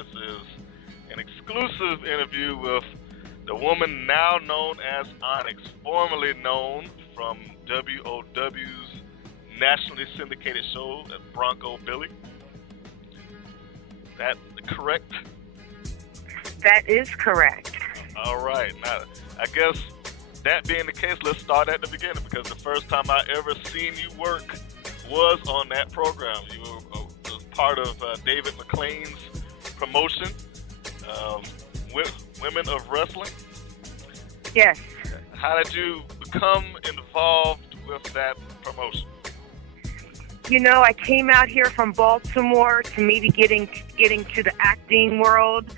This is an exclusive interview with the woman now known as Onyx, formerly known from WOW's nationally syndicated show, Bronco Billy. Is that correct? That is correct. All right. Now, I guess that being the case, let's start at the beginning, because the first time I ever seen you work was on that program. You were part of David McLean's promotion, Women of Wrestling. Yes. How did you become involved with that promotion? You know, I came out here from Baltimore to maybe getting to the acting world,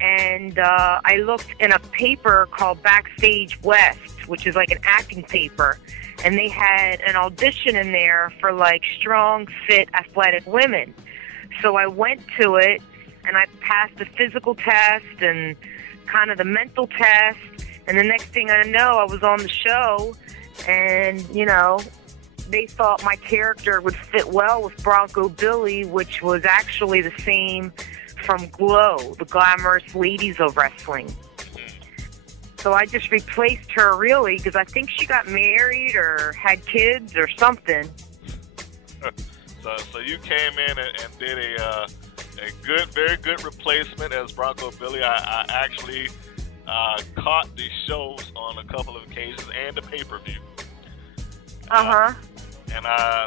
and I looked in a paper called Backstage West, which is like an acting paper, and they had an audition in there for like strong, fit, athletic women. So I went to it, and I passed the physical test and kind of the mental test, and the next thing I know, I was on the show, and, you know, they thought my character would fit well with Bronco Billy, which was actually the same from Glow, the glamorous ladies of wrestling. So I just replaced her, really, because I think she got married or had kids or something. So you came in and did a very good replacement as Bronco Billy. I actually caught the shows on a couple of occasions and the pay-per-view. And I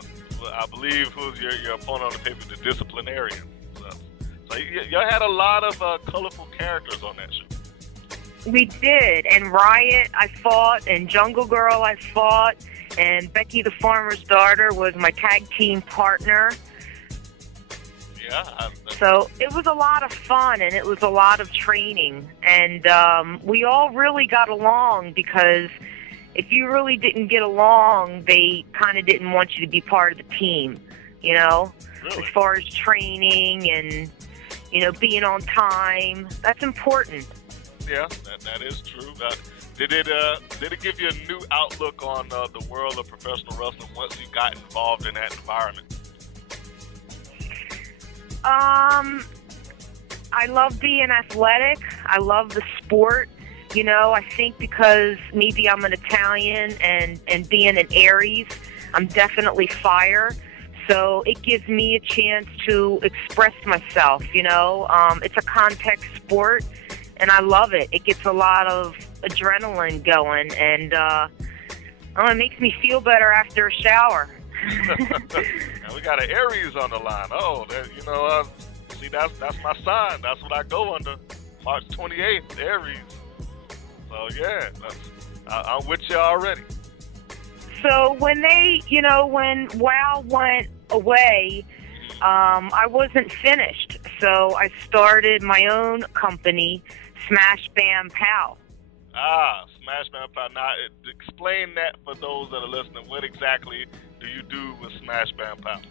believe who's your opponent on the paper, the Disciplinarian. So you had a lot of colorful characters on that show. We did, and Riot I fought, and Jungle Girl I fought, and Becky the Farmer's Daughter was my tag team partner. Yeah. So it was a lot of fun, and it was a lot of training, and we all really got along, because if you really didn't get along, they kind of didn't want you to be part of the team, you know, really? As far as training and, you know, being on time. That's important. Yeah, that is true. Did it give you a new outlook on the world of professional wrestling once you got involved in that environment? I love being athletic. I love the sport. You know, I think because maybe I'm an Italian and being an Aries, I'm definitely fire. So it gives me a chance to express myself, you know. It's a contact sport, and I love it. It gets a lot of adrenaline going, and it makes me feel better after a shower. And we got an Aries on the line. Oh, you know, see, that's my sign. That's what I go under. March 28th, Aries. So yeah, I'm with you already. So when when WOW went away, I wasn't finished. So I started my own company, Smash Bam Pow. Smash Bam Pow. Now, explain that for those that are listening. What exactly do you do with Smash Bam Pow?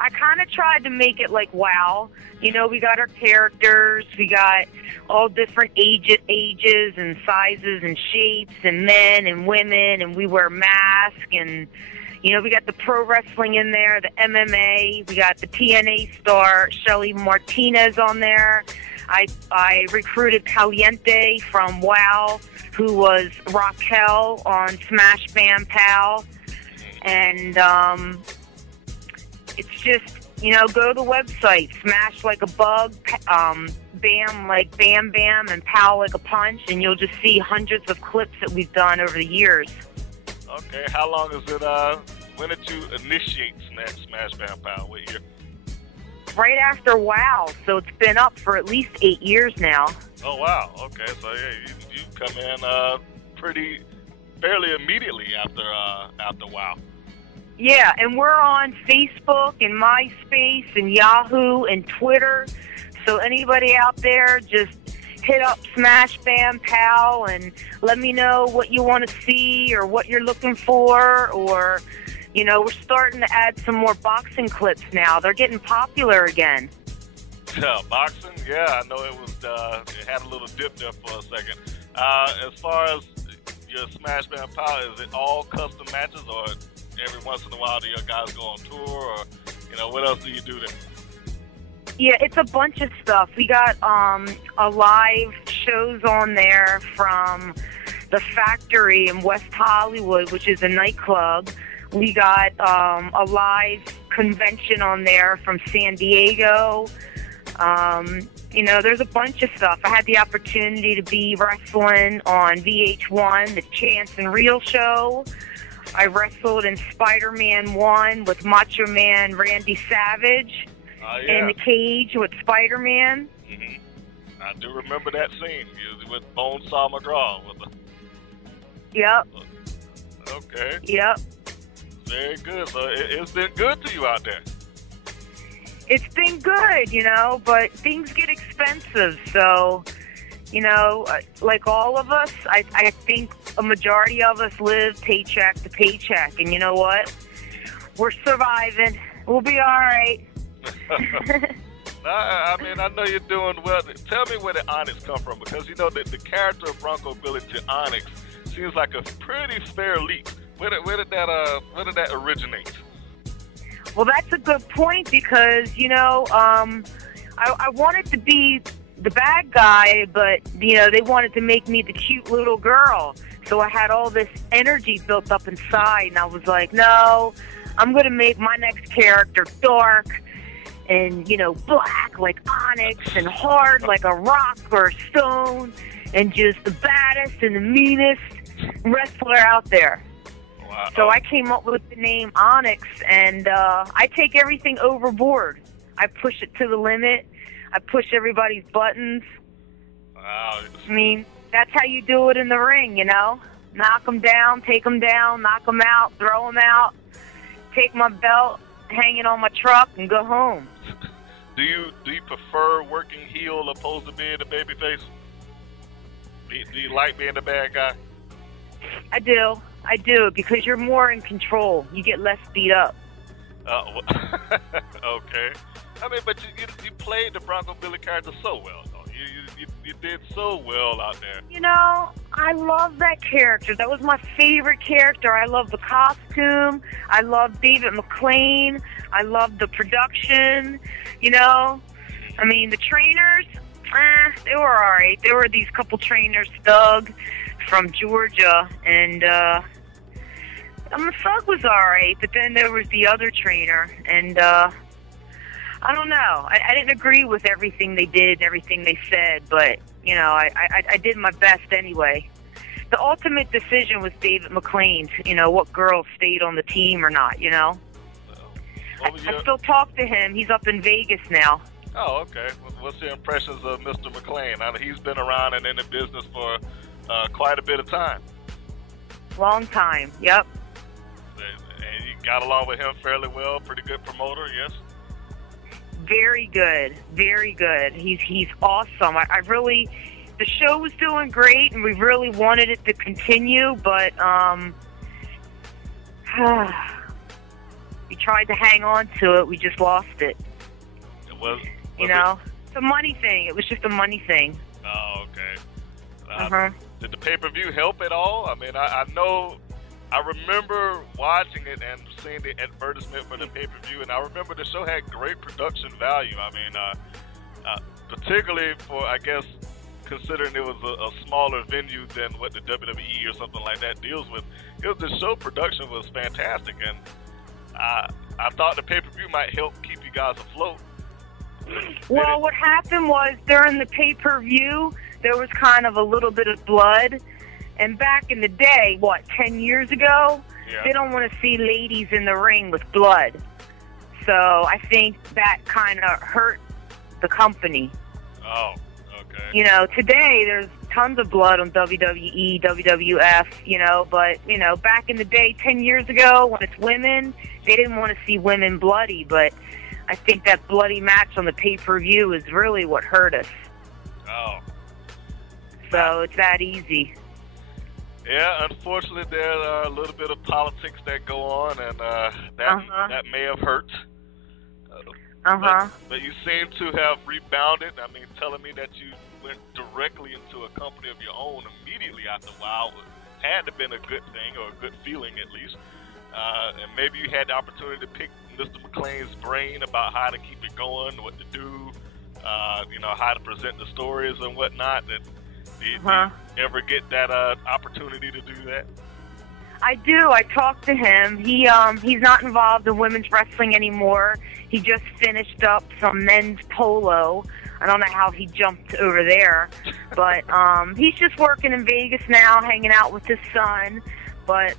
I kind of tried to make it like WOW. You know, we got our characters, we got all different ages and sizes and shapes, and men and women, and we wear masks, and, you know, we got the pro wrestling in there, the MMA, we got the TNA star, Shelly Martinez on there. I recruited Caliente from WOW, who was Raquel on Smash Bam Pow, and it's just, you know, go to the website, smash like a bug, bam like bam bam, and pow like a punch, and you'll just see hundreds of clips that we've done over the years. Okay, how long is it, when did you initiate Smash Bam Pow? What year? Right after WOW, so it's been up for at least 8 years now. Oh, wow, okay, so yeah, you come in fairly immediately after WOW. Yeah, and we're on Facebook and MySpace and Yahoo and Twitter. So anybody out there, just hit up Smash Bam Pow and let me know what you want to see or what you're looking for. Or, you know, we're starting to add some more boxing clips now. They're getting popular again. Yeah, boxing? Yeah, I know it was. It had a little dip there for a second. As far as your Smash Bam Pow, is it all custom matches, or every once in a while do your guys go on tour, or, you know, what else do you do there? Yeah, it's a bunch of stuff. We got a live shows on there from the Factory in West Hollywood, which is a nightclub. We got a live convention on there from San Diego. You know, there's a bunch of stuff. I had the opportunity to be wrestling on VH1, the Chance and Real show. I wrestled in Spider-Man 1 with Macho Man Randy Savage in the cage with Spider-Man. Mm-hmm. I do remember that scene with Bonesaw McGraw. Yep. Okay. Yep. Very good. So it's been good to you out there. It's been good, you know, but things get expensive. So, you know, like all of us, I think a majority of us live paycheck to paycheck. And you know what? We're surviving. We'll be all right. I mean, I know you're doing well. Tell me where the Onyx come from, because, you know, the character of Bronco Billy to Onyx seems like a pretty fair leap. Where did that originate? Well, that's a good point, because, you know, I wanted to be the bad guy, but, you know, they wanted to make me the cute little girl. So I had all this energy built up inside, and I was like, no, I'm going to make my next character dark and, you know, black like Onyx and hard like a rock or a stone and just the baddest and the meanest wrestler out there. Wow. So I came up with the name Onyx, and I take everything overboard. I push it to the limit. I push everybody's buttons. Wow. I mean, that's how you do it in the ring, you know? Knock them down, take them down, knock them out, throw them out, take my belt, hang it on my truck, and go home. Do you prefer working heel opposed to being the babyface? Do you like being the bad guy? I do, because you're more in control. You get less beat up. Okay. I mean, but you played the Bronco Billy character so well, though. You did so well out there. You know, I love that character. That was my favorite character. I love the costume. I love David McLean. I love the production. You know, I mean, the trainers, they were all right. There were these couple trainers, Doug from Georgia, and Thug was all right, but then there was the other trainer, and I don't know. I didn't agree with everything they did and everything they said, but, you know, I did my best anyway. The ultimate decision was David McLean's, you know, what girls stayed on the team or not, you know. I still talk to him. He's up in Vegas now. Oh, okay. What's your impressions of Mr. McLean? I mean, he's been around and in the business for quite a bit of time. Long time, yep. And you got along with him fairly well, pretty good promoter, yes? Very good, very good. He's awesome. I really, the show was doing great, and we really wanted it to continue, but we tried to hang on to it. We just lost it. You know, it's a money thing. It was just a money thing. Oh, okay. Did the pay-per-view help at all? I mean, I know, I remember watching it and seeing the advertisement for the pay-per-view, and I remember the show had great production value. I mean, particularly for, I guess, considering it was a smaller venue than what the WWE or something like that deals with. The show production was fantastic, and I thought the pay-per-view might help keep you guys afloat. Well, what happened was during the pay-per-view, there was kind of a little bit of blood. And back in the day, 10 years ago, they don't want to see ladies in the ring with blood. So I think that kind of hurt the company. Oh, okay. You know, today there's tons of blood on WWE, WWF, you know, but, you know, back in the day, 10 years ago, when it's women, they didn't want to see women bloody, but I think that bloody match on the pay-per-view is really what hurt us. Oh. So it's that easy. Yeah, unfortunately, there are a little bit of politics that go on, and that may have hurt. But you seem to have rebounded. I mean, telling me that you went directly into a company of your own immediately after a while had to have been a good thing, or a good feeling at least. and maybe you had the opportunity to pick Mr. McLean's brain about how to keep it going, what to do, how to present the stories and whatnot. Did you ever get that opportunity to do that? I do. I talked to him. He's not involved in women's wrestling anymore. He just finished up some men's polo. I don't know how he jumped over there, but he's just working in Vegas now, hanging out with his son. But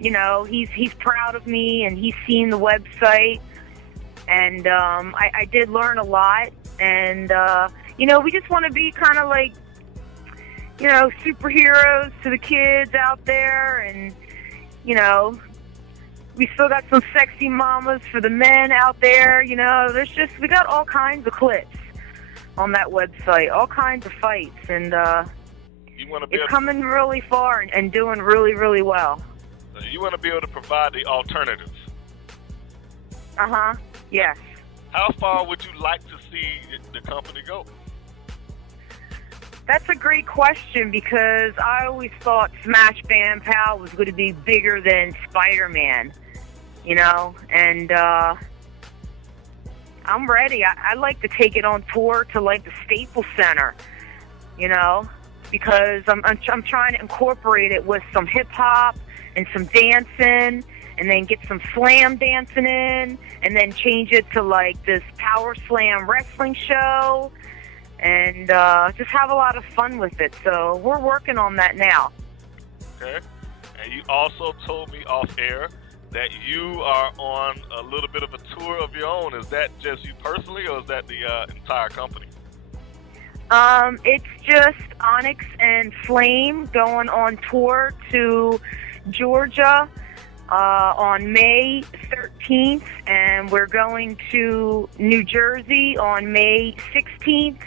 he's proud of me, and he's seen the website, and I did learn a lot. And we just want to be kind of like superheroes to the kids out there, and we still got some sexy mamas for the men out there. We got all kinds of clips on that website, all kinds of fights, and it's coming really far and doing really, really well. You want to be able to provide the alternatives. Yes. How far would you like to see the company go? That's a great question, because I always thought Smash Bam Pow was going to be bigger than Spider-Man, and I'm ready. I like to take it on tour to like the Staples Center, because I'm trying to incorporate it with some hip hop and some dancing, and then get some slam dancing in, and then change it to like this Power Slam wrestling show, and just have a lot of fun with it. So we're working on that now. Okay. And you also told me off air that you are on a little bit of a tour of your own. Is that just you personally, or is that the entire company? It's just Onyx and Flame going on tour to Georgia on May 13th, and we're going to New Jersey on May 16th,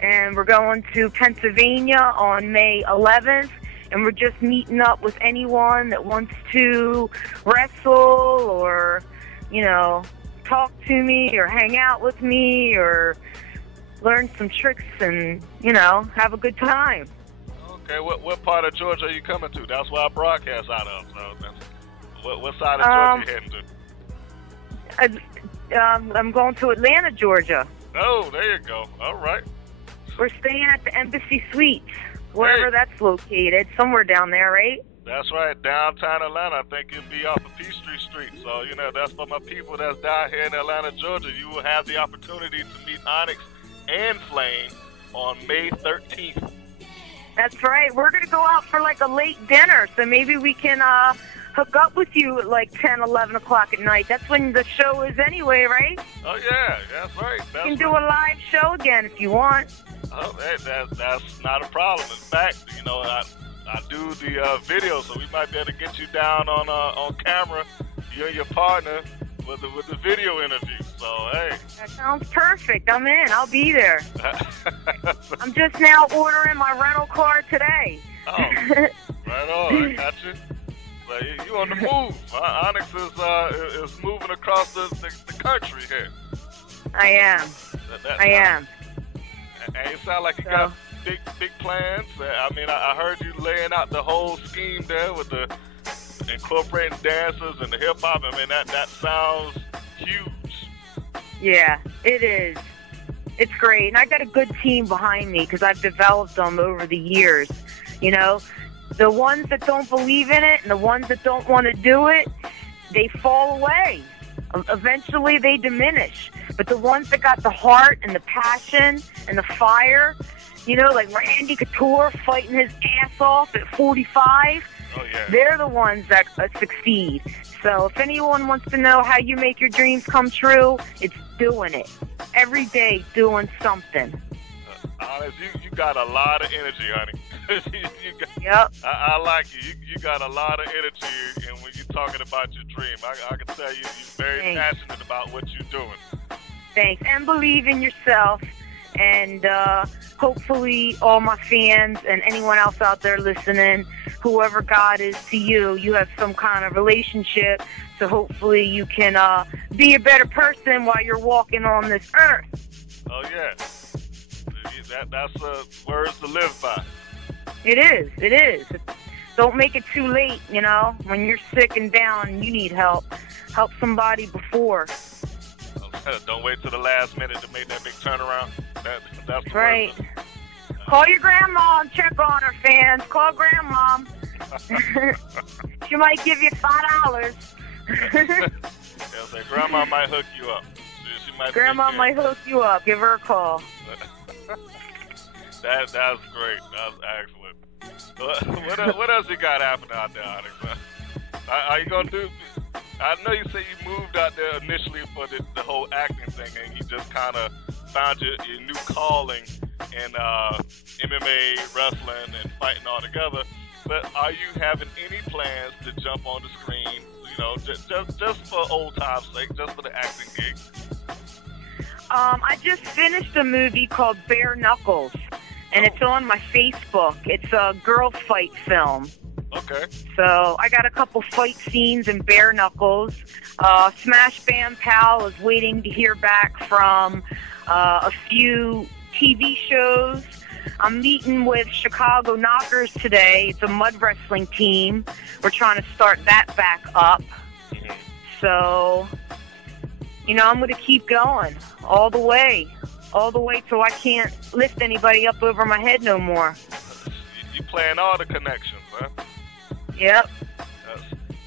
and we're going to Pennsylvania on May 11th, and we're just meeting up with anyone that wants to wrestle or, talk to me or hang out with me or learn some tricks and, have a good time. Okay, what part of Georgia are you coming to? That's where I broadcast out of. So what side of Georgia are you heading to? I'm going to Atlanta, Georgia. Oh, there you go. All right. We're staying at the Embassy Suites, wherever that's located, somewhere down there, right? That's right, downtown Atlanta. I think you'll be off of Peachtree Street. So, that's for my people that's down here in Atlanta, Georgia. You will have the opportunity to meet Onyx and Flame on May 13th. That's right. We're going to go out for like a late dinner, so maybe we can hook up with you at like 10, 11 o'clock at night. That's when the show is anyway, right? Oh, yeah. That's right. You can do a live show again if you want. Oh, that's not a problem. In fact, I do the video, so we might be able to get you down on camera, you and your partner, with the video interview. So, hey. That sounds perfect. I'm in. I'll be there. I'm just now ordering my rental car today. Oh, right on. I got you. So you on the move. Onyx is moving across the country here. I am. I am. And you sound like you got big plans. I heard you laying out the whole scheme there with the incorporating dancers and the hip hop. That sounds huge. Yeah, it is. It's great. And I got a good team behind me because I've developed them over the years. The ones that don't believe in it and the ones that don't want to do it, they fall away. Eventually they diminish. But the ones that got the heart and the passion and the fire, like Randy Couture fighting his ass off at 45, they're the ones that succeed. So if anyone wants to know how you make your dreams come true, it's doing it. Every day doing something. Honest, you got a lot of energy, honey. Yep. I like you. You got a lot of energy, and when you're talking about your dream, I can tell you're very passionate about what you're doing. Thanks. And believe in yourself. And hopefully all my fans and anyone else out there listening, whoever God is to you, you have some kind of relationship. So hopefully you can be a better person while you're walking on this earth. Oh, yeah. That's words to live by. It is. don't make it too late, when you're sick and down and you need help. Help somebody before. Don't wait till the last minute to make that big turnaround. That's the right. word. Call your grandma and check on her, fans. Call grandma. She might give you $5. Say grandma might hook you up. She might might hook you up. Give her a call. That's great. That's excellent. What else you got happening out there, Onyx? Are you gonna do? I know you say you moved out there initially for the whole acting thing, and you just kind of found your new calling in MMA, wrestling, and fighting all together. But are you having any plans to jump on the screen? Just for old times' sake, just for the acting gig. I just finished a movie called Bare Knuckles, and it's on my Facebook. It's a girl fight film. Okay. So I got a couple fight scenes in Bare Knuckles. Smash Bam Pal is waiting to hear back from a few TV shows. I'm meeting with Chicago Knockers today. It's a mud wrestling team. We're trying to start that back up. So, I'm going to keep going all the way till I can't lift anybody up over my head no more. You playing all the connections, huh? Yep.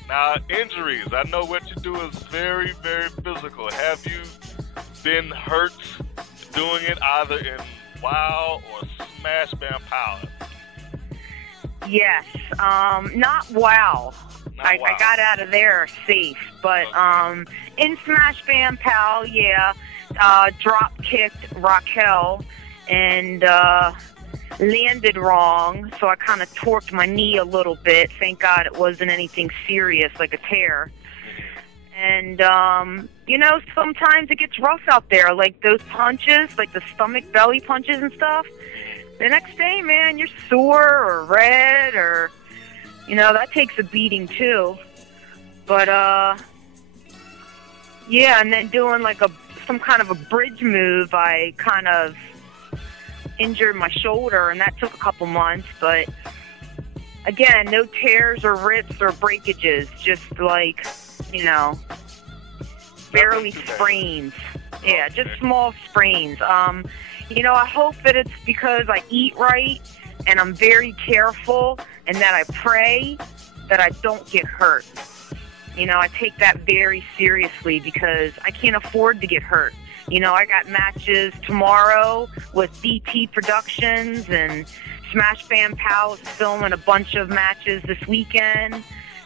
Now, injuries. I know what you do is very, very physical. Have you been hurt doing it either in WoW or Smash Bam Power? Yes. Not WoW. I got out of there safe. But in Smash Bam Pal, yeah, drop kicked Raquel and landed wrong, so I kind of torqued my knee a little bit. Thank God it wasn't anything serious like a tear. And, sometimes it gets rough out there, like those punches, like the stomach belly punches and stuff. The next day, man, you're sore or red or, that takes a beating too. But, yeah, and then doing like some kind of a bridge move, I kind of injured my shoulder, and that took a couple months. But again, no tears or rips or breakages, just like, barely sprains. Yeah, just small sprains. I hope that it's because I eat right and I'm very careful and that I pray that I don't get hurt. I take that very seriously because I can't afford to get hurt. I got matches tomorrow with BT Productions, and Smash Bam Pal is filming a bunch of matches this weekend.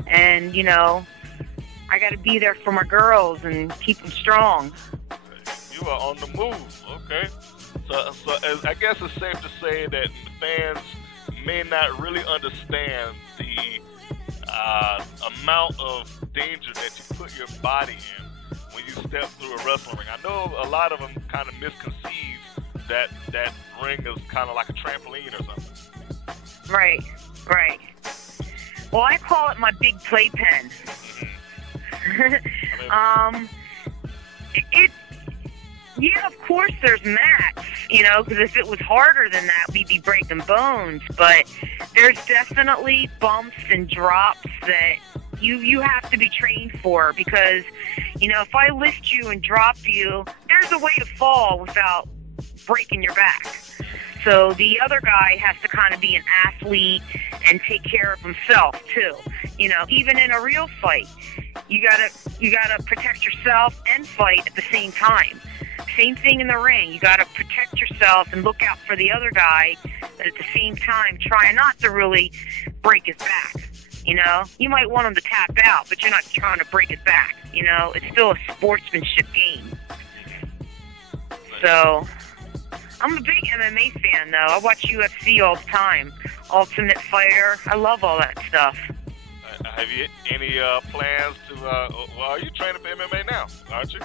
And, I got to be there for my girls and keep them strong. You are on the move, okay? So I guess it's safe to say that the fans may not really understand the amount of danger that you put your body in when you step through a wrestling ring. I know a lot of them kind of misconceive that ring is kind of like a trampoline or something. Right. Well, I call it my big playpen. Yeah, of course there's mats, because if it was harder than that, we'd be breaking bones. But there's definitely bumps and drops that you have to be trained for, because, if I lift you and drop you, there's a way to fall without breaking your back. So the other guy has to kind of be an athlete and take care of himself too. Even in a real fight, you gotta protect yourself and fight at the same time. Same thing in the ring. You gotta protect yourself and look out for the other guy, but at the same time, try not to really break his back. You might want him to tap out, but you're not trying to break his back. It's still a sportsmanship game. So, I'm a big MMA fan, though. I watch UFC all the time. Ultimate Fighter. I love all that stuff. Have you any plans to, are you training for MMA now, aren't you?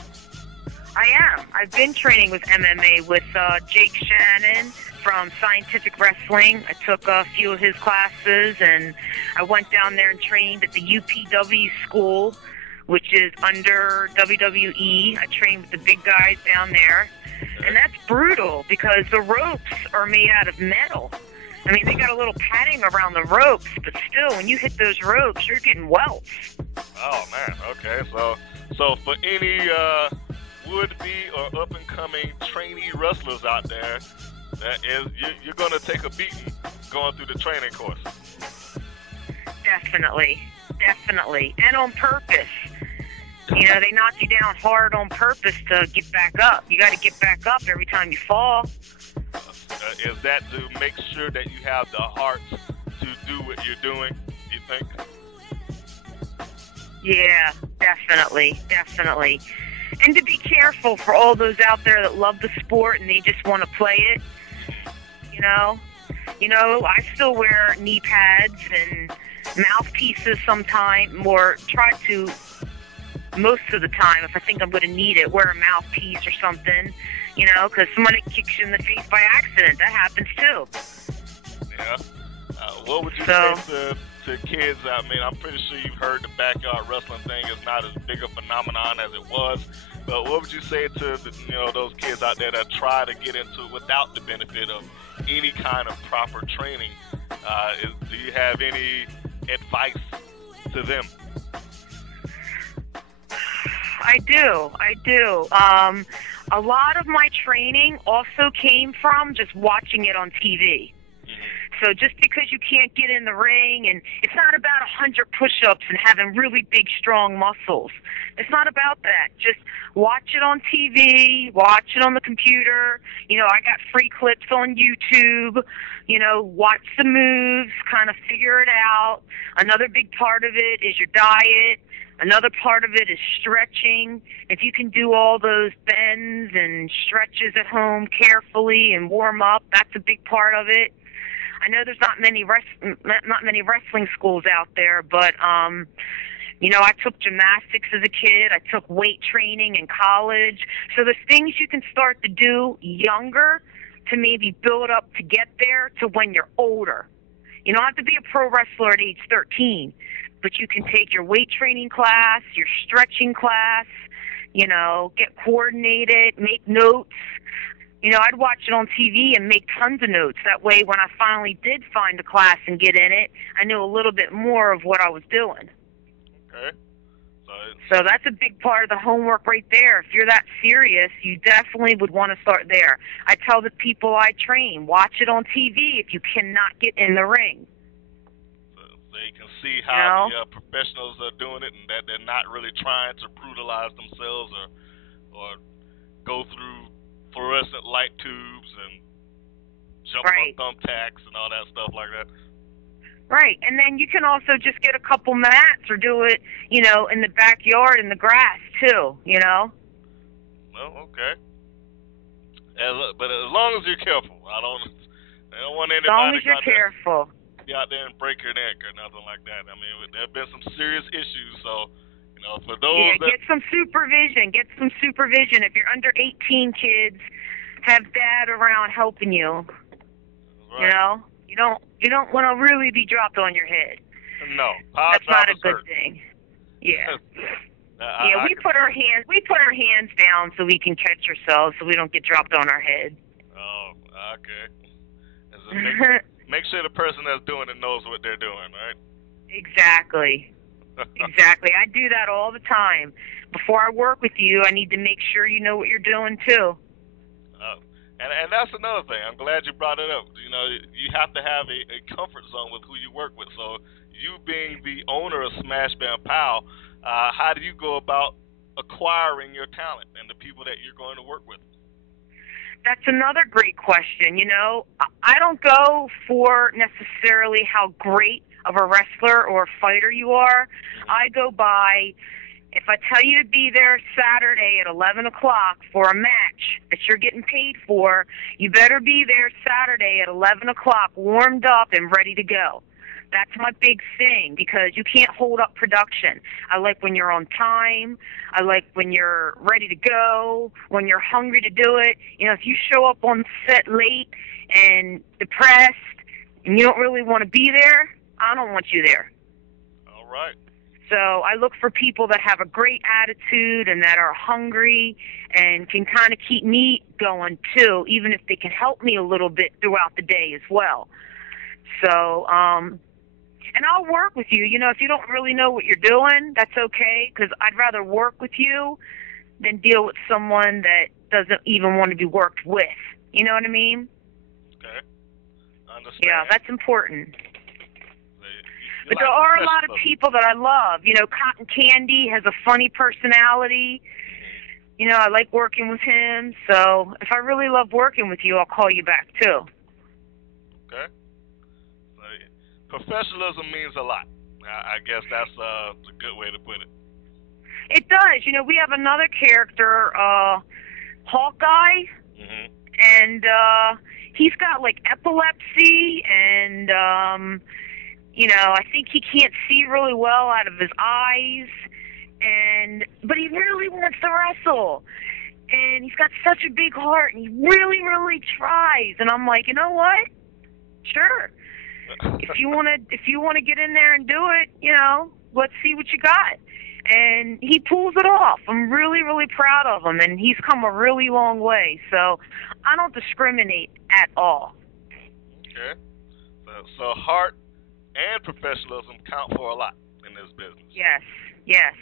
I am. I've been training with MMA with Jake Shannon from Scientific Wrestling. I took a few of his classes, and I went down there and trained at the UPW school, which is under WWE. I trained with the big guys down there. And that's brutal because the ropes are made out of metal. I mean, they got a little padding around the ropes, but still, when you hit those ropes, you're getting welts. Oh man, okay. So for any would-be or up-and-coming trainee wrestlers out there, that is, you're going to take a beating going through the training course. Definitely, and on purpose. You know, they knock you down hard on purpose to get back up. You got to get back up every time you fall. Is that to make sure that you have the heart to do what you're doing, you think? Yeah, definitely. And to be careful for all those out there that love the sport and they just want to play it. You know, I still wear knee pads and mouthpieces sometimes, or try to most of the time, if I think I'm going to need it, wear a mouthpiece or something, you know, because somebody kicks you in the face by accident. That happens too. Yeah. What would you say to kids? I mean, I'm pretty sure you've heard the backyard wrestling thing is not as big a phenomenon as it was. But what would you say to those kids out there that try to get into it without the benefit of any kind of proper training? Do you have any advice to them? I do. A lot of my training also came from just watching it on TV. So just because you can't get in the ring, and it's not about 100 push-ups and having really big, strong muscles. It's not about that. Just watch it on TV, watch it on the computer. You know, I got free clips on YouTube. You know, watch the moves, kind of figure it out. Another big part of it is your diet. Another part of it is stretching. If you can do all those bends and stretches at home carefully and warm up, that's a big part of it. I know there's not many wrestling schools out there, but I took gymnastics as a kid. I took weight training in college. So there's things you can start to do younger to maybe build up to get there to when you're older. You don't have to be a pro wrestler at age 13, but you can take your weight training class, your stretching class, get coordinated, make notes. I'd watch it on TV and make tons of notes. That way, when I finally did find a class and get in it, I knew a little bit more of what I was doing. Okay. So that's a big part of the homework right there. If you're that serious, you definitely would want to start there. I tell the people I train, watch it on TV if you cannot get in the ring. So you can see how the professionals are doing it, and that they're not really trying to brutalize themselves or go through fluorescent light tubes and jump on thumbtacks and all that stuff like that. Right, and then you can also just get a couple mats or do it, in the backyard in the grass too, Well, okay. But as long as you're careful, I don't want anybody. As long as you're careful. Be out there and break your neck or nothing like that. I mean, there have been some serious issues, so. For those get some supervision. If you're under 18 kids, have dad around helping you. Right. You don't want to really be dropped on your head. No, that's not a good thing. Yeah. We put our hands down so we can catch ourselves, so we don't get dropped on our head. Oh, okay. Make sure the person that's doing it knows what they're doing, right? Exactly. Exactly. I do that all the time. Before I work with you, I need to make sure you know what you're doing, too. And that's another thing. I'm glad you brought it up. You have to have a comfort zone with who you work with. So you being the owner of Smash Bam Pow, how do you go about acquiring your talent and the people that you're going to work with? That's another great question. I don't go for necessarily how great of a wrestler or a fighter you are. I go by, if I tell you to be there Saturday at 11 o'clock for a match that you're getting paid for, you better be there Saturday at 11 o'clock warmed up and ready to go. That's my big thing, because you can't hold up production. I like when you're on time. I like when you're ready to go, when you're hungry to do it. If you show up on set late and depressed and you don't really want to be there, I don't want you there. All right. So I look for people that have a great attitude and that are hungry and can kind of keep me going, too, even if they can help me a little bit throughout the day as well. So, and I'll work with you. You know, if you don't really know what you're doing, that's okay, because I'd rather work with you than deal with someone that doesn't even want to be worked with. You know what I mean? Okay. Understand. Yeah, that's important. You But like there are a lot of professionalism. people that I love. You know, Cotton Candy has a funny personality. You know, I like working with him. So if I really love working with you, I'll call you back, too. Okay. So, professionalism means a lot. I guess that's a good way to put it. It does. You know, we have another character, Hawkeye, and he's got, like, epilepsy, and, you know, I think he can't see really well out of his eyes, but he really wants to wrestle. And he's got such a big heart, and he really, really tries. And I'm like, you know what? Sure. If you want to get in there and do it, you know, let's see what you got. And he pulls it off. I'm really, really proud of him, and he's come a really long way. So I don't discriminate at all. Okay. So heart and professionalism count for a lot in this business. Yes. Yes.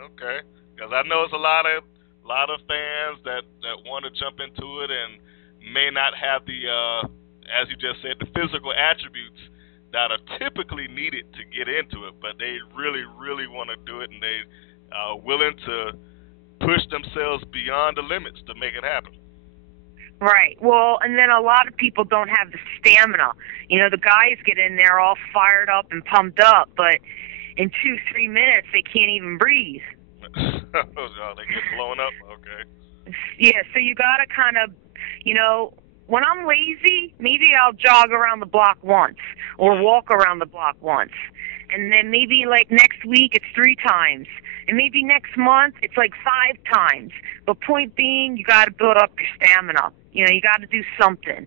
Okay. Because I know it's a lot of fans that want to jump into it and may not have the, as you just said, the physical attributes that are typically needed to get into it, but they really, really want to do it, and they are willing to push themselves beyond the limits to make it happen. Right. Well, and then a lot of people don't have the stamina. You know, the guys get in there all fired up and pumped up, but in 2-3 minutes they can't even breathe. Oh, they get blown up. Okay. Yeah, so you got to kind of, you know, when I'm lazy, maybe I'll jog around the block once or walk around the block once. And then maybe like next week it's 3 times. And maybe next month it's like 5 times. But point being, you got to build up your stamina. You know, you got to do something.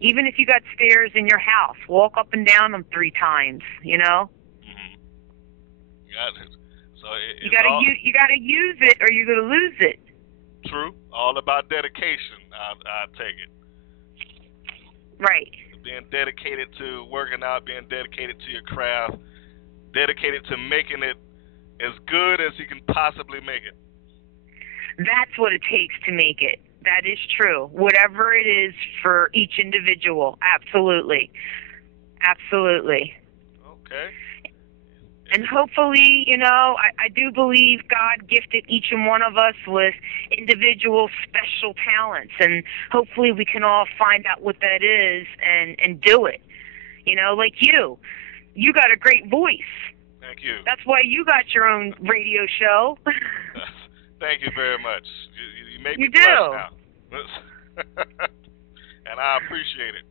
Even if you got stairs in your house, walk up and down them 3 times, you know? Got it. So you got to use it or you're going to lose it. True. All about dedication, I take it. Right. Being dedicated to working out, being dedicated to your craft, dedicated to making it as good as you can possibly make it. That's what it takes to make it. That is true. Whatever it is for each individual. Absolutely. Absolutely. Okay. And hopefully, you know, I do believe God gifted each and one of us with individual special talents, and hopefully we can all find out what that is and do it. You know, like you. You got a great voice. Thank you. That's why you got your own radio show. Thank you very much. You make me blush now. And I appreciate it.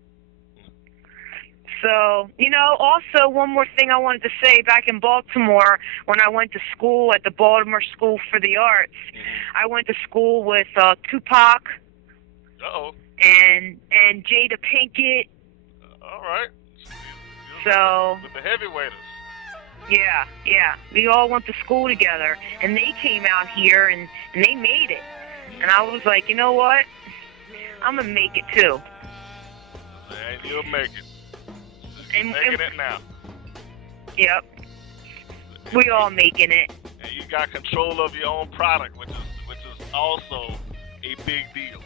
So, you know, also one more thing I wanted to say, back in Baltimore, when I went to school at the Baltimore School for the Arts, I went to school with Tupac and Jada Pinkett. All right. So, with the heavyweights. Yeah. We all went to school together, and they came out here, and they made it. And I was like, you know what? I'm going to make it, too. And you'll make it. And making it now. Yep. We all making it. And you got control of your own product, which is also a big deal.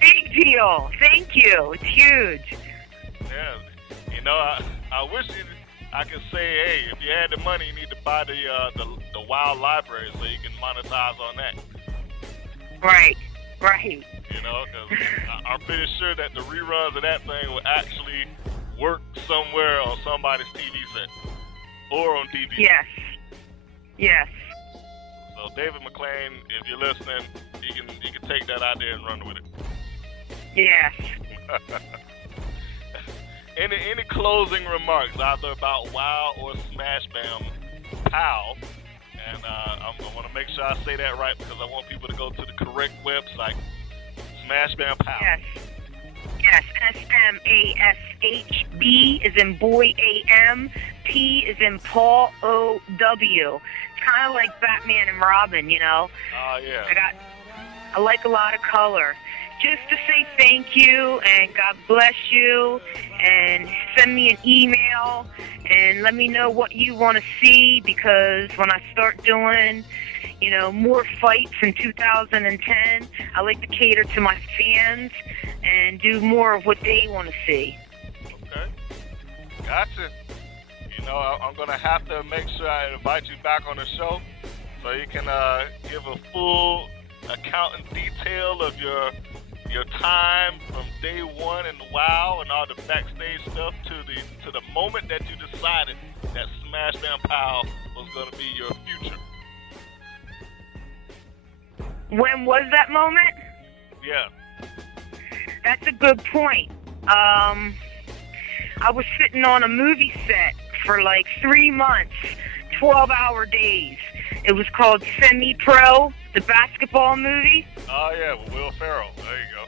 Big deal. Thank you. It's huge. Yeah. You know, I wish I could say, hey, if you had the money, you need to buy the Wild Library so you can monetize on that. Right. You know, because I'm pretty sure that the reruns of that thing will actually work somewhere on somebody's TV set or on DVD. Yes. So David McClain, if you're listening, you can take that idea and run with it. Yes. Any closing remarks either about WOW or Smash Bam Pow? And I want to make sure I say that right because I want people to go to the correct website. Smash Bam Pow. Yes, SMASHB is in boy AM, P is in Paul OW. It's kind of like Batman and Robin, you know. Oh yeah. I like a lot of color. just to say thank you and God bless you, and send me an email and let me know what you want to see, because when I start doing, more fights in 2010, I like to cater to my fans and do more of what they want to see. Okay. Gotcha. I'm going to have to make sure I invite you back on the show so you can give a full account and detail of your time from day one and WoW and all the backstage stuff to the moment that you decided that Smash Bam Pow was going to be your future. When was that moment? Yeah. That's a good point. I was sitting on a movie set for like 3 months, 12-hour days. It was called Semi-Pro, the basketball movie. Oh, yeah, with Will Ferrell. There you go.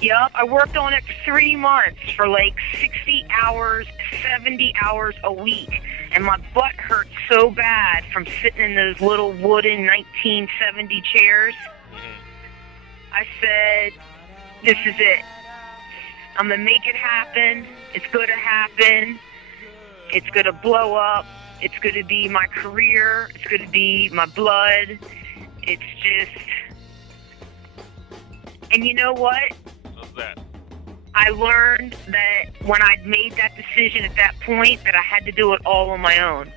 Yep. I worked on it for 3 months for like 60 hours, 70 hours a week. And my butt hurt so bad from sitting in those little wooden 1970 chairs. Mm-hmm. I said, this is it. I'm going to make it happen. It's going to happen. It's going to blow up. It's going to be my career. It's going to be my blood. It's just... And you know what? What's that? I learned that when I'd made that decision at that point, that I had to do it all on my own.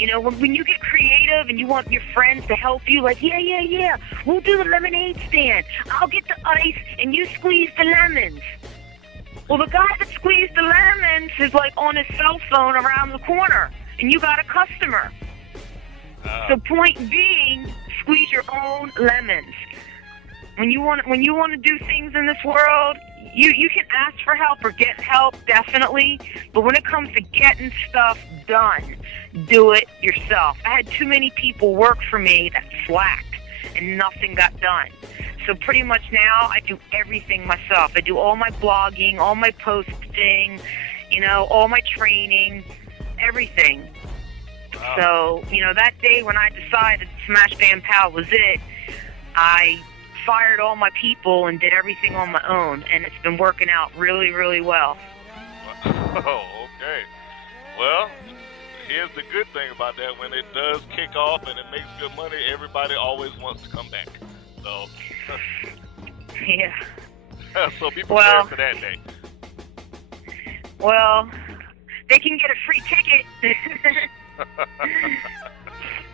When you get creative and you want your friends to help you, like, yeah, we'll do the lemonade stand. I'll get the ice and you squeeze the lemons. Well, the guy that squeezed the lemons is like on his cell phone around the corner, and you got a customer. So point being, squeeze your own lemons. When you want to do things in this world, you can ask for help or get help, definitely. But when it comes to getting stuff done, do it yourself. I had too many people work for me that slacked and nothing got done. So pretty much now I do everything myself. I do all my blogging, all my posting, all my training, everything. Wow. So, that day when I decided Smash Bam Pow was it, I fired all my people and did everything on my own, and it's been working out really, really well. Oh, okay. Well, here's the good thing about that. When it does kick off and it makes good money, everybody always wants to come back. So, yeah. So be prepared for that day. Well, they can get a free ticket.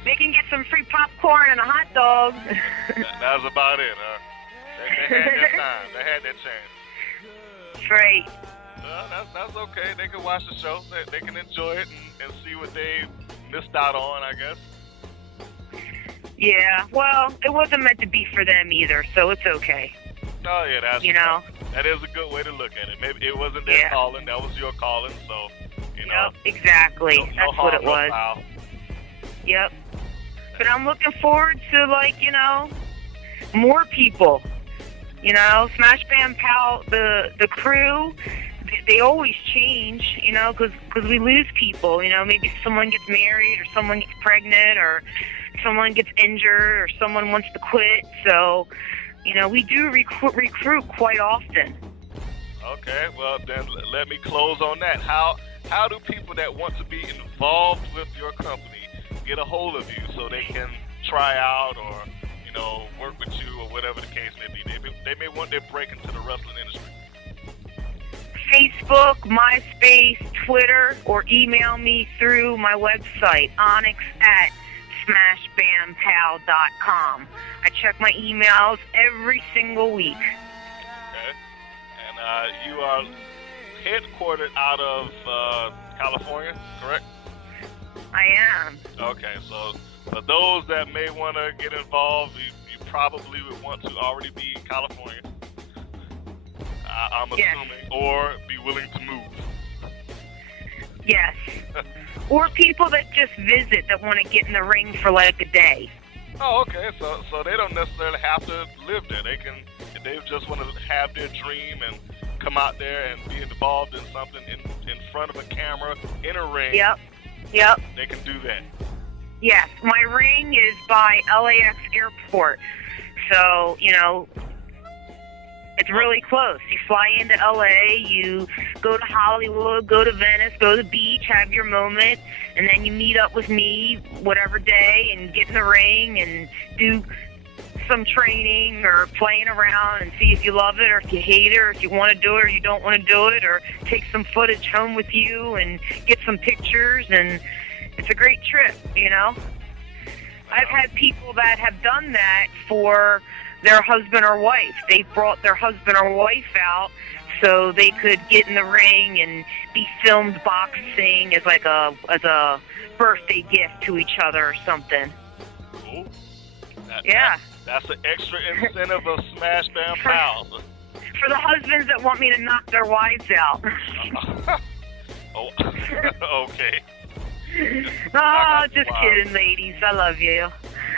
They can get some free popcorn and a hot dog. That was about it, huh? They had their time. They had their chance. Right. Well, that's okay. They can watch the show. They can enjoy it and see what they missed out on, I guess. Yeah, well, it wasn't meant to be for them either, so it's okay. Oh, yeah, that is a good way to look at it. Maybe it wasn't their calling, that was your calling, so, Yep, exactly. That's what it was. Foul. Yep. But I'm looking forward to, more people. Smash Bam Pow, the crew, they always change, because we lose people. Maybe someone gets married or someone gets pregnant or someone gets injured or someone wants to quit. So, we do recruit quite often. Okay, well, then let me close on that. How do people that want to be involved with your company get a hold of you so they can try out or, work with you or whatever the case may be? They may want their break into the wrestling industry. Facebook, MySpace, Twitter, or email me through my website, Onyx at smashbampal.com. I check my emails every single week. Okay. And you are headquartered out of California, correct? I am. Okay, so for those that may want to get involved, you probably would want to already be in California, I'm assuming, or be willing to move. Yes. Or people that just visit that want to get in the ring for like a day. Oh, okay. So they don't necessarily have to live there. They just want to have their dream and come out there and be involved in something in front of a camera in a ring. Yep. They can do that. Yes, my ring is by LAX Airport. So, It's really close. You fly into L.A., you go to Hollywood, go to Venice, go to the beach, have your moment, and then you meet up with me whatever day and get in the ring and do some training or playing around and see if you love it or if you hate it or if you want to do it or you don't want to do it, or take some footage home with you and get some pictures, and it's a great trip, you know? I've had people that have done that for their husband or wife. They brought their husband or wife out so they could get in the ring and be filmed boxing as like a birthday gift to each other or something. Cool. Yeah. That's an extra incentive of Smash Bam Pow. For the husbands that want me to knock their wives out. Oh, okay. Just kidding, ladies. I love you.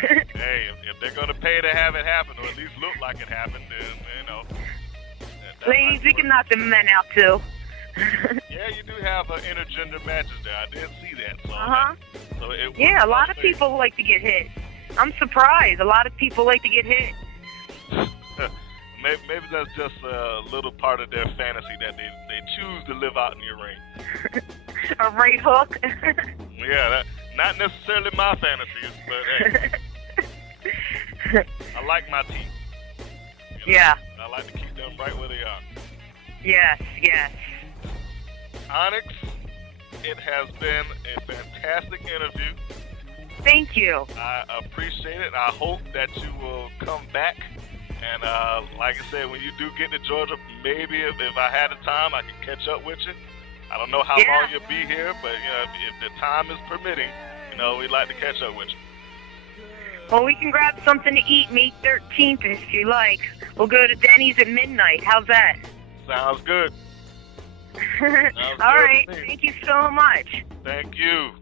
Hey, if they're going to pay to have it happen, or at least look like it happened, then, you know. Ladies, we can knock the men out, too. Yeah, you do have intergender matches there. I did see that. So, yeah, a lot of people like to get hit. I'm surprised. A lot of people like to get hit. Maybe that's just a little part of their fantasy that they choose to live out in your ring. A right hook? Yeah, not necessarily my fantasies, but hey, I like my team. You know, yeah. I like to keep them right where they are. Yes, yes. Onyx, it has been a fantastic interview. Thank you. I appreciate it. I hope that you will come back. And like I said, when you do get to Georgia, maybe if I had the time, I can catch up with you. I don't know how long you'll be here, but you know, if the time is permitting, you know, we'd like to catch up with you. Well, we can grab something to eat May 13th if you like. We'll go to Denny's at midnight. How's that? Sounds good. All right. Thank you so much. Thank you.